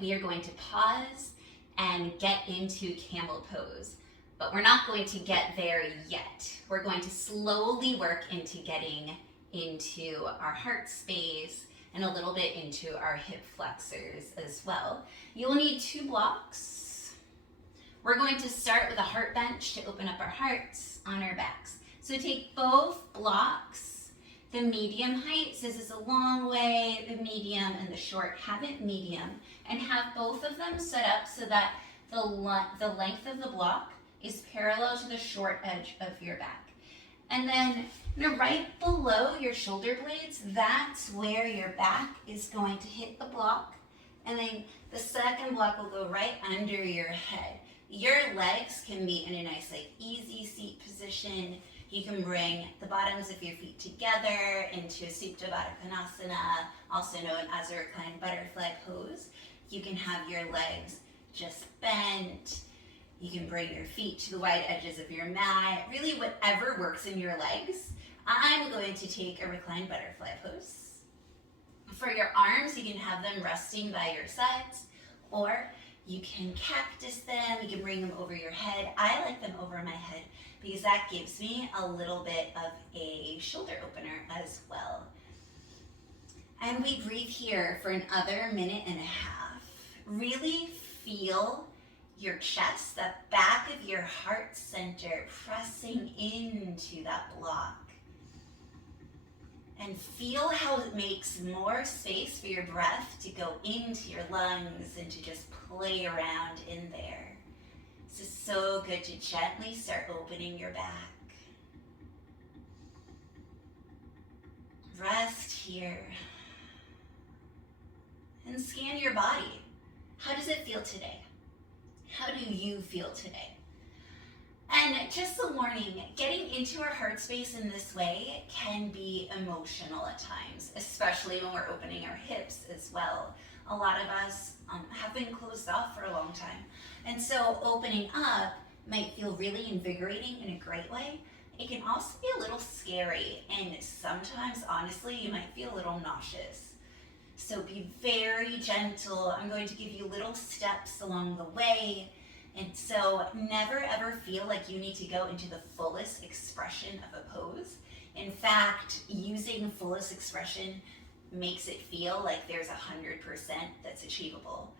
we are going to pause and get into camel pose. But we're not going to get there yet. We're going to slowly work into getting into our heart space and a little bit into our hip flexors as well. You will need 2 blocks. We're going to start with a heart bench to open up our hearts on our backs. So take both blocks, the medium height, so this is a long way, the medium and the short, have it medium, and have both of them set up so that the length of the block is parallel to the short edge of your back. And then right below your shoulder blades, that's where your back is going to hit the block. And then the second block will go right under your head. Your legs can be in a nice, easy seat position. You can bring the bottoms of your feet together into a Supta Baddha Konasana, also known as a Recline Butterfly Pose. You can have your legs just bent. You can bring your feet to the wide edges of your mat. Really, whatever works in your legs. I'm going to take a Recline Butterfly Pose. For your arms, you can have them resting by your sides, or you can cactus them. You can bring them over your head. I like them over my head because that gives me a little bit of a shoulder opener as well. And we breathe here for another minute and a half. Really feel your chest, that back of your heart center, pressing into that block. And feel how it makes more space for your breath to go into your lungs and to just play around in there. This is so good to gently start opening your back. Rest here. And scan your body. How does it feel today? How do you feel today? And just a warning, getting into our heart space in this way can be emotional at times, especially when we're opening our hips as well. A lot of us have been closed off for a long time. And so opening up might feel really invigorating in a great way. It can also be a little scary, and sometimes, honestly, you might feel a little nauseous. So be very gentle. I'm going to give you little steps along the way. And so never ever feel like you need to go into the fullest expression of a pose. In fact, using fullest expression makes it feel like there's 100% that's achievable.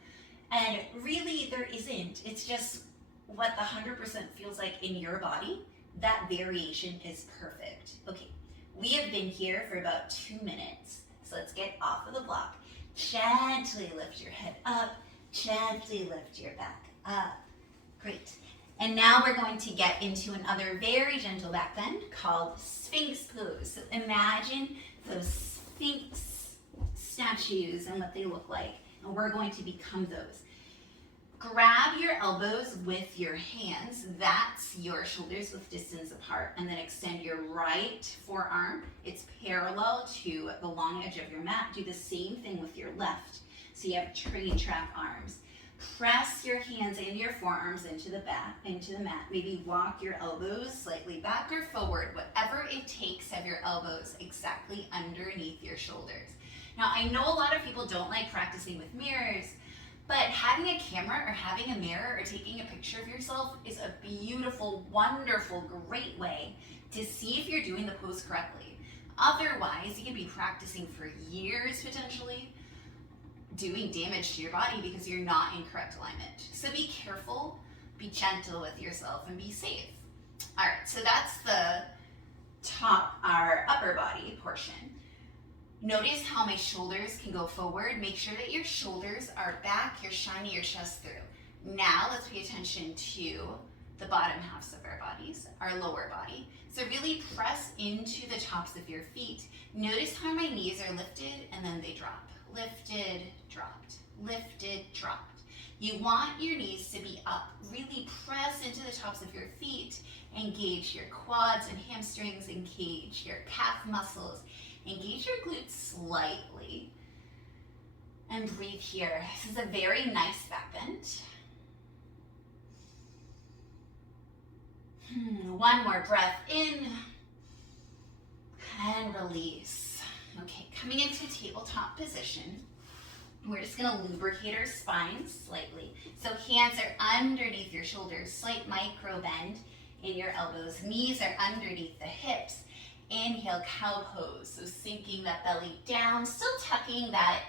And really there isn't. It's just what the 100% feels like in your body. That variation is perfect. Okay, we have been here for about 2 minutes. So let's get off of the block. Gently lift your head up. Gently lift your back up. Great. And now we're going to get into another very gentle back bend called Sphinx Pose. So imagine those Sphinx statues and what they look like. And we're going to become those. Grab your elbows with your hands. That's your shoulders width distance apart. And then extend your right forearm. It's parallel to the long edge of your mat. Do the same thing with your left. So you have train track arms. Press your hands and your forearms into the mat. Maybe walk your elbows slightly back or forward. Whatever it takes, have your elbows exactly underneath your shoulders. Now, I know a lot of people don't like practicing with mirrors, but having a camera or having a mirror or taking a picture of yourself is a beautiful, wonderful, great way to see if you're doing the pose correctly. Otherwise, you can be practicing for years potentially, doing damage to your body because you're not in correct alignment. So be careful, be gentle with yourself, and be safe. All right, so that's the top, our upper body portion. Notice how my shoulders can go forward. Make sure that your shoulders are back, you're shining your chest through. Now let's pay attention to the bottom halves of our bodies, our lower body. So really press into the tops of your feet. Notice how my knees are lifted and then they drop. Lifted, dropped, lifted, dropped. You want your knees to be up. Really press into the tops of your feet. Engage your quads and hamstrings. Engage your calf muscles. Engage your glutes slightly. And breathe here. This is a very nice back bend. One more breath in. And release. Okay, coming into tabletop position. We're just gonna lubricate our spine slightly. So hands are underneath your shoulders, slight micro bend in your elbows. Knees are underneath the hips. Inhale, cow pose. So sinking that belly down, still tucking that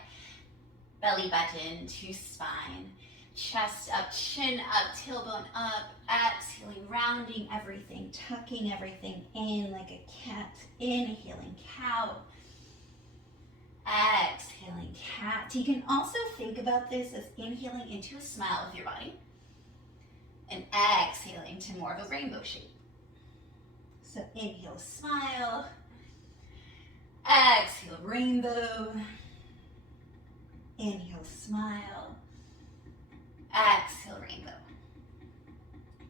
belly button to spine. Chest up, chin up, tailbone up. Exhaling, rounding everything, tucking everything in like a cat. Inhaling, cow. Exhaling, cat. You can also think about this as inhaling into a smile with your body and exhaling to more of a rainbow shape. So inhale, smile. Exhale, rainbow. Inhale, smile. Exhale, rainbow.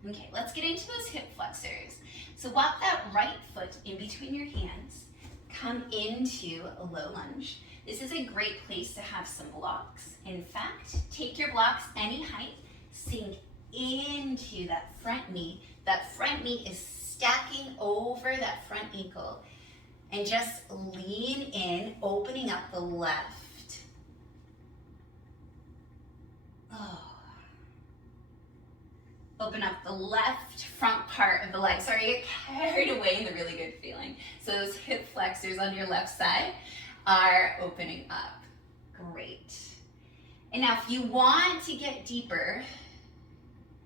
Okay, let's get into those hip flexors. So walk that right foot in between your hands. Come into a low lunge. This is a great place to have some blocks. In fact, take your blocks any height, sink into that front knee. That front knee is stacking over that front ankle. And just lean in, opening up the left. Oh. Open up the left front part of the leg. Sorry, I get carried away in the really good feeling. So those hip flexors on your left side are opening up. Great. And now if you want to get deeper,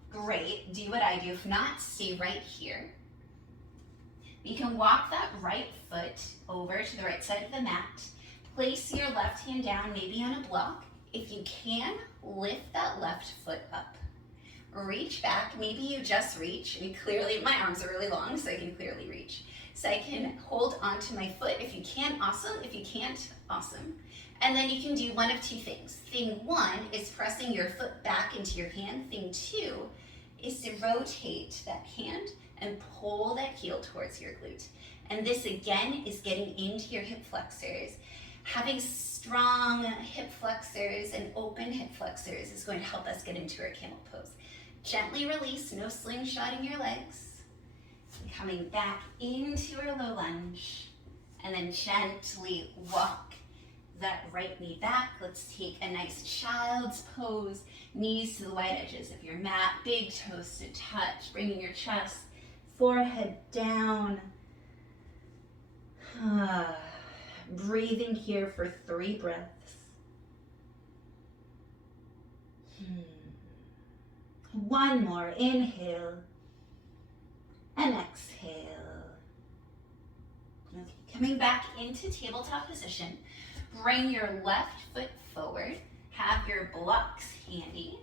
great, do what I do. If not, stay right here. You can walk that right foot over to the right side of the mat. Place your left hand down, maybe on a block. If you can, lift that left foot up. Reach back, maybe you just reach. I mean, clearly my arms are really long, so I can clearly reach. So I can hold onto my foot. If you can, awesome. If you can't, awesome. And then you can do one of two things. Thing one is pressing your foot back into your hand. Thing two is to rotate that hand and pull that heel towards your glute. And this again is getting into your hip flexors. Having strong hip flexors and open hip flexors is going to help us get into our camel pose. Gently release, no slingshotting your legs. Coming back into our low lunge. And then gently walk that right knee back. Let's take a nice child's pose. Knees to the wide edges of your mat. Big toes to touch. Bringing your chest, forehead down. Breathing here for 3 breaths. One more, inhale and exhale. Okay. Coming back into tabletop position, bring your left foot forward, have your blocks handy,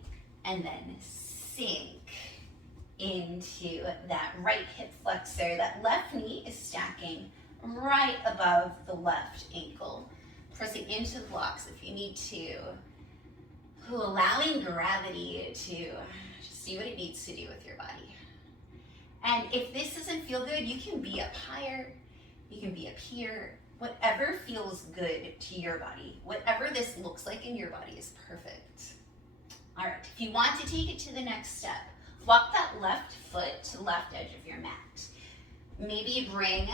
and then sink into that right hip flexor. That left knee is stacking right above the left ankle, pressing into the blocks if you need to. Allowing gravity to just do what it needs to do with your body. And if this doesn't feel good, you can be up higher, you can be up here, whatever feels good to your body. Whatever this looks like in your body is perfect. All right, if you want to take it to the next step, walk that left foot to the left edge of your mat. Maybe bring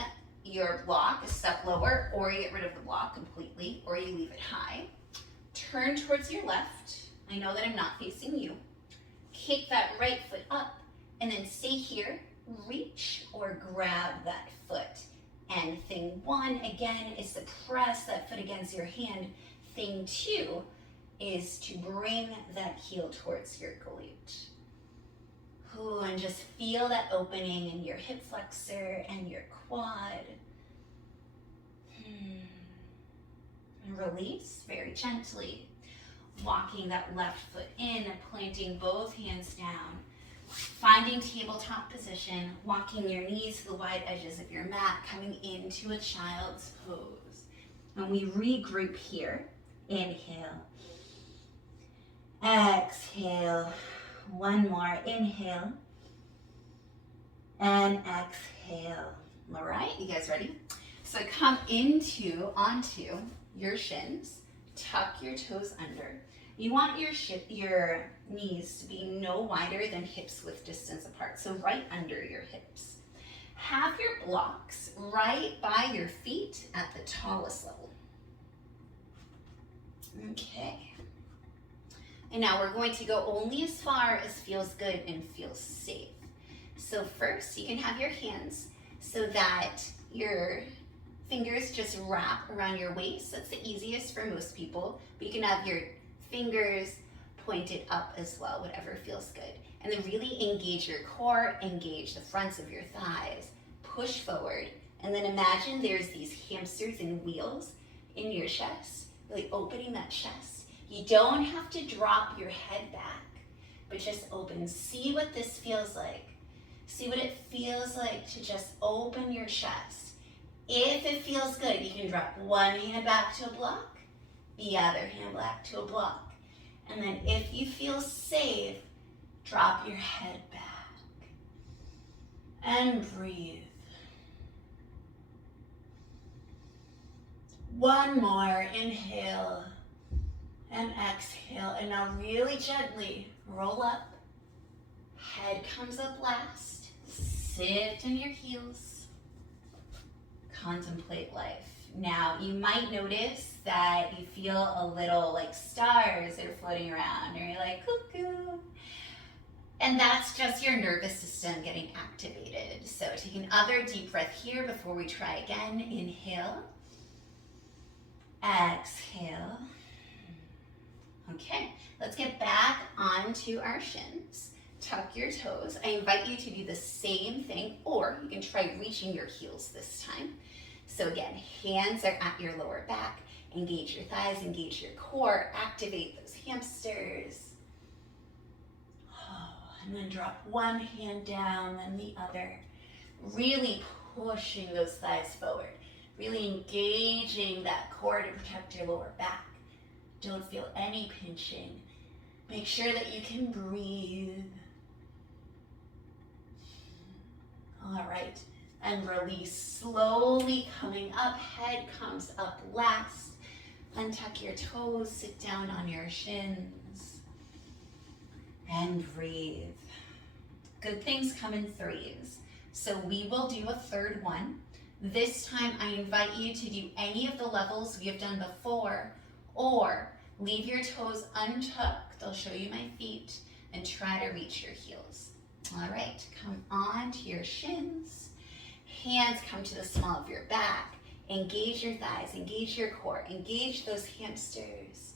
your block a step lower, or you get rid of the block completely, or you leave it high. Turn towards your left. I know that I'm not facing you. Kick that right foot up and then stay here. Reach or grab that foot. And thing one, again, is to press that foot against your hand. Thing two is to bring that heel towards your glute. Ooh, and just feel that opening in your hip flexor and your quad. And release very gently. Walking that left foot in, planting both hands down. Finding tabletop position, walking your knees to the wide edges of your mat, coming into a child's pose. And we regroup here. Inhale. Exhale. One more. Inhale. And exhale. All right, you guys ready? So come onto your shins. Tuck your toes under. You want your knees to be no wider than hips width distance apart, so right under your hips. Have your blocks right by your feet at the tallest level. Okay. And now we're going to go only as far as feels good and feels safe. So first, you can have your hands so that your fingers just wrap around your waist. That's the easiest for most people. But you can have your fingers pointed up as well, whatever feels good. And then really engage your core, engage the fronts of your thighs, push forward. And then imagine there's these hamsters and wheels in your chest, really opening that chest. You don't have to drop your head back, but just open. See what this feels like. See what it feels like to just open your chest. If it feels good, you can drop one hand back to a block, the other hand back to a block. And then if you feel safe, drop your head back and breathe. One more, inhale and exhale. And now really gently roll up. Head comes up last. Sit in your heels. Contemplate life. Now you might notice that you feel a little like stars that are floating around, or you're like cuckoo. And that's just your nervous system getting activated. So take another deep breath here before we try again. Inhale. Exhale. Okay, let's get back onto our shins. Tuck your toes. I invite you to do the same thing, or you can try reaching your heels this time. So again, hands are at your lower back. Engage your thighs, engage your core, activate those hamsters. And then drop one hand down, then the other. Really pushing those thighs forward. Really engaging that core to protect your lower back. Don't feel any pinching. Make sure that you can breathe. All right, and release. Slowly coming up, head comes up last. Untuck your toes, sit down on your shins. And breathe. Good things come in threes. So we will do a third one. This time I invite you to do any of the levels we have done before, or leave your toes untucked. I'll show you my feet and try to reach your heels. All right, come on to your shins. Hands come to the small of your back. Engage your thighs, engage your core, engage those hamsters.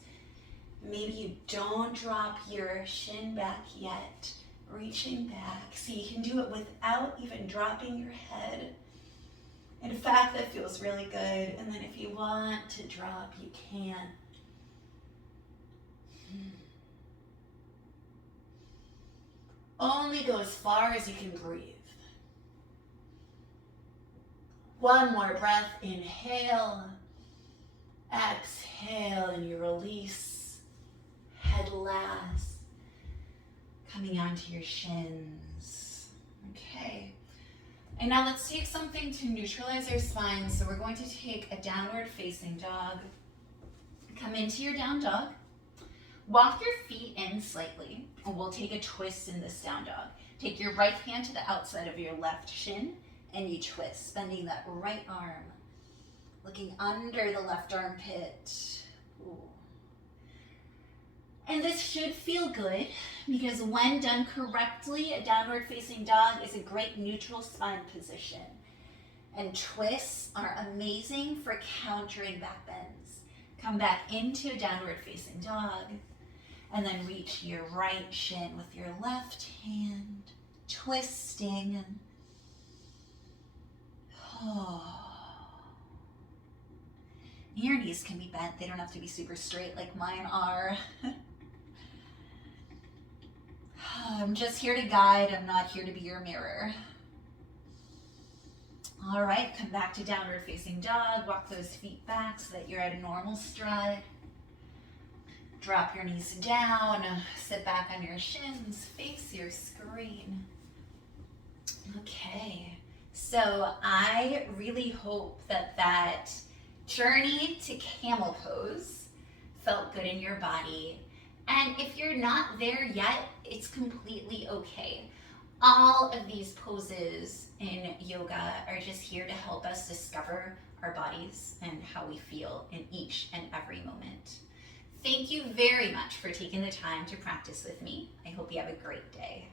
Maybe you don't drop your shin back yet. Reaching back. So you can do it without even dropping your head. In fact, that feels really good. And then if you want to drop, you can. Only go as far as you can breathe. One more breath. Inhale. Exhale, and you release. Head last. Coming onto your shins. Okay. And now let's take something to neutralize our spine. So we're going to take a downward facing dog. Come into your down dog. Walk your feet in slightly, and we'll take a twist in this down dog. Take your right hand to the outside of your left shin, and you twist, bending that right arm, looking under the left armpit. Ooh. And this should feel good, because when done correctly, a downward facing dog is a great neutral spine position. And twists are amazing for countering back bends. Come back into a downward facing dog, and then reach your right shin with your left hand, twisting. Your knees can be bent. They don't have to be super straight like mine are. I'm just here to guide. I'm not here to be your mirror. All right, come back to downward facing dog. Walk those feet back so that you're at a normal stride. Drop your knees down. Sit back on your shins. Face your screen. Okay, so I really hope that journey to Camel Pose felt good in your body. And if you're not there yet, it's completely okay. All of these poses in yoga are just here to help us discover our bodies and how we feel in each and every moment. Thank you very much for taking the time to practice with me. I hope you have a great day.